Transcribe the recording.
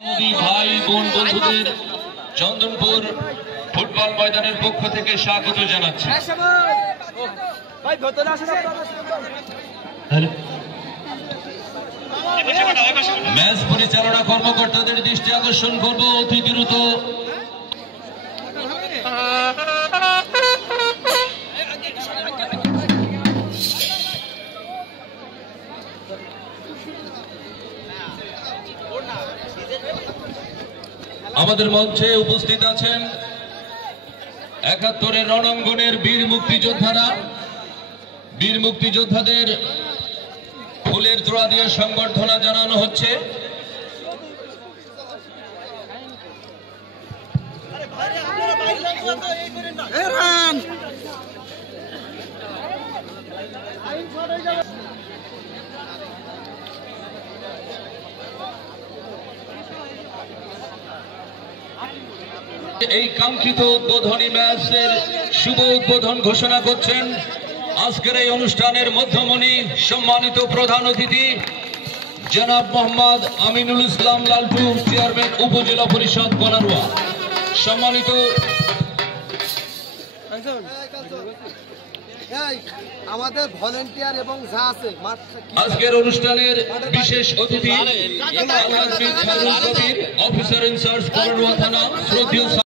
ভাই বোন বন্ধুদের চন্দনপুর ফুটবল ময়দানের পক্ষ থেকে স্বাগত জানাচ্ছি। ম্যাচ পরিচালনা কর্মকর্তাদের দৃষ্টি আকর্ষণ করব অতি দ্রুত আমাদের মঞ্চে উপস্থিত আছেন ৭১-এর রণাঙ্গনের বীর মুক্তিযোদ্ধারা। বীর মুক্তিযোদ্ধাদের ফুলের তোড়া দিয়ে সংবর্ধনা জানানো হচ্ছে। এই কাঙ্ক্ষিত উদ্বোধনী ম্যাচের শুভ উদ্বোধন ঘোষণা করছেন আজকের এই অনুষ্ঠানের মধ্যমণি সম্মানিত প্রধান অতিথি জনাব মোহাম্মদ আমিনুল ইসলাম লালটু, চেয়ারম্যান উপজেলা পরিষদ বনারুয়া। সম্মানিত আমাদের ভলেন্টিয়ার এবং যা আছে আজকের অনুষ্ঠানের বিশেষ অতিথি অফিসার ইনচার্জ বনারুয়া থানা শ্রদ্ধেয়